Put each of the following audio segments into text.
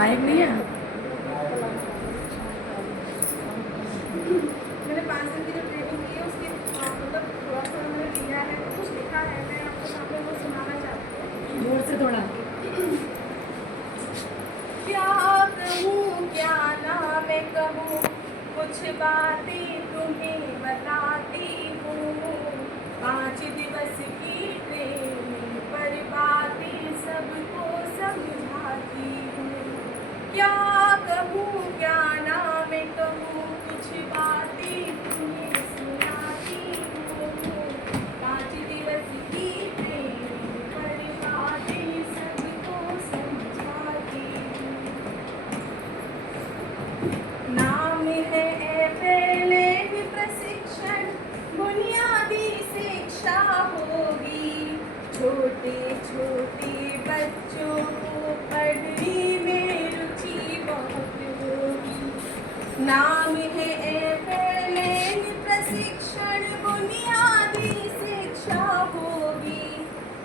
Mic नहीं है। मैंने 5 दिन की जो ट्रेनिंग की है उसकी मतलब थोड़ा सा मैंने लिया है, कुछ लिखा है, मैं आपके सामने वो सुनाना चाहती हूँ। जोर से थोड़ा। क्या कहूँ क्या ना मैं कहूँ, कुछ बातें तुम्हें बताती हूँ। 5 दिवस की ट्रेनिंग पर बातें सबको समझाती हूँ। क्या कहूँ क्या ना मैं कहूँ, कुछ बातें तुम्हें सुनाती हूँ। 5 दिवस की ट्रेनिंग पर बातें सबको समझाती हूँ। नाम है FLN प्रशिक्षण, बुनियादी शिक्षा होगी। छोटे छोटे बच्चों को पढ़ने में रुचि बहुत होगी। नाम है FLN प्रशिक्षण, बुनियादी शिक्षा होगी।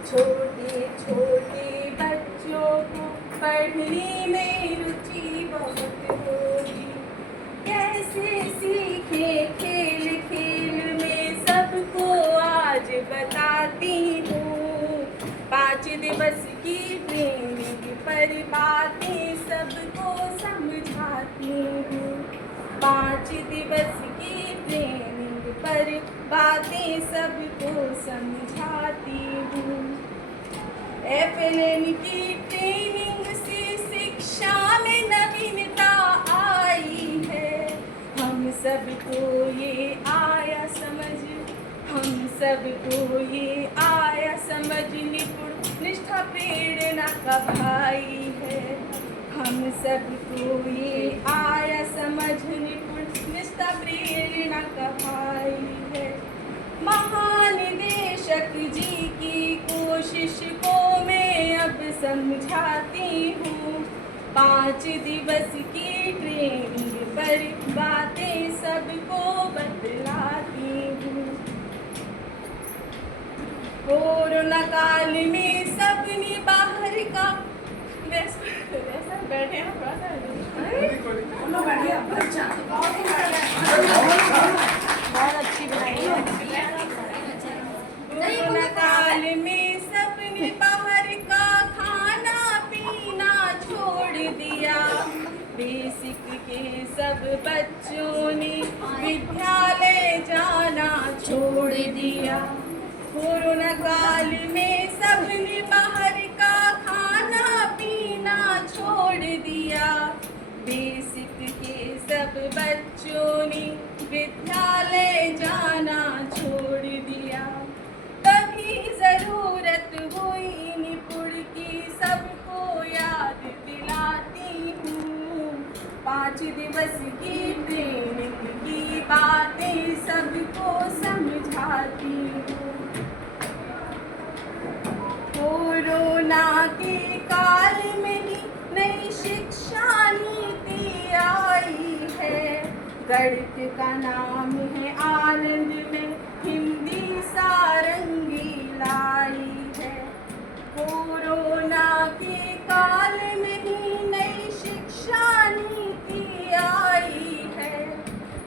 छोटे छोटे बच्चों को पढ़ने में रुचि बहुत होगी। कैसे सीखे खेल खेल में सबको आज बताती हूँ। 5 दिवस की ट्रेनिंग पर बातें सबको समझाती हूँ। 5 दिवस की ट्रेनिंग पर बातें सबको समझाती हूँ। FLN की ट्रेनिंग से शिक्षा में नवीनता आई है। हम सबको ये आया समझ, हम सबको ये आया समझ, निपुण निष्ठा प्रेरणा का भाई है। हम सबको ये आया समझ, निपुण निष्ठा प्रेरणा का भाई है। महानिदेशक जी की कोशिश को मैं अब समझाती हूँ। 5 दिवस की ट्रेनिंग पर बातें सबको बतलाती हूँ। कोरोना काल में सबने बाहर का वैसा बैठे हैं थोड़ा सा बहुत अच्छी बनाई है। कोरोना काल में सबने बाहर का खाना पीना छोड़ दिया। बेसिक के सब बच्चों ने विद्यालय जाना छोड़ दिया। कोरोना काल में सबने बाहर का खाना पीना छोड़ दिया। बेसिक के सब बच्चों ने विद्यालय जाना छोड़ दिया। कभी जरूरत हुई निपुण की सबको याद दिलाती हूँ। 5 दिवस की ट्रेनिंग की बातें सबको समझाती हूँ। कोरोना के काल में ही नई शिक्षा नीति आई है। गणित का नाम है आनंद में, हिंदी सारंगी लाई है। कोरोना के काल में ही नई शिक्षा नीति आई है।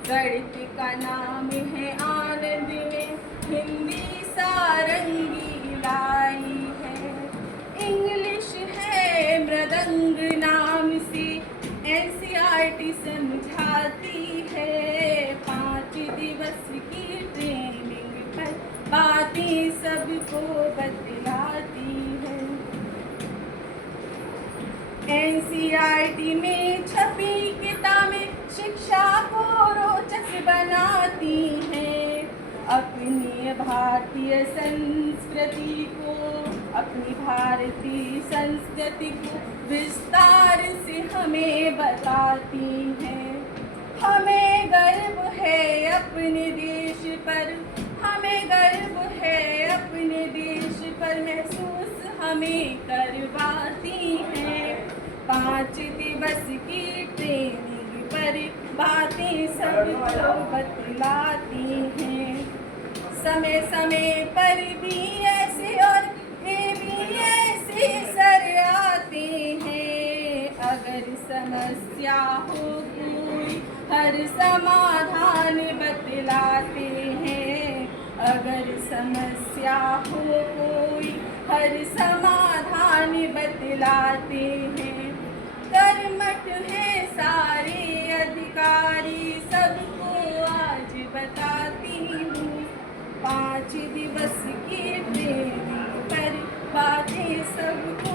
गणित का नाम है आनंद में, हिंदी सारंगी लाई है। इंग्लिश है मृदंग नाम से NCERT समझाती है। 5 दिवस की ट्रेनिंग पर बातें सबको बतलाती है। NCERT में छपी किताबें शिक्षा को रोचक बनाती हैं। अपनी भारतीय संस्कृति को, अपनी भारतीय संस्कृति को विस्तार से हमें बताती हैं। हमें गर्व है अपने देश पर, हमें गर्व है अपने देश पर, महसूस हमें करवाती हैं। 5 दिवस की ट्रेनिंग पर बातें सबको बतलाती हैं। समय समय पर भी ऐसे और ये भी ऐसे सर आते हैं। अगर समस्या हो कोई हर समाधान बतलाते हैं। अगर समस्या हो कोई हर समाधान बतलाते हैं। कर्मठ है सारे अधिकारी सबको आज बताती हूँ। 5 दिवस की ट्रेनिंग पर बातें सबको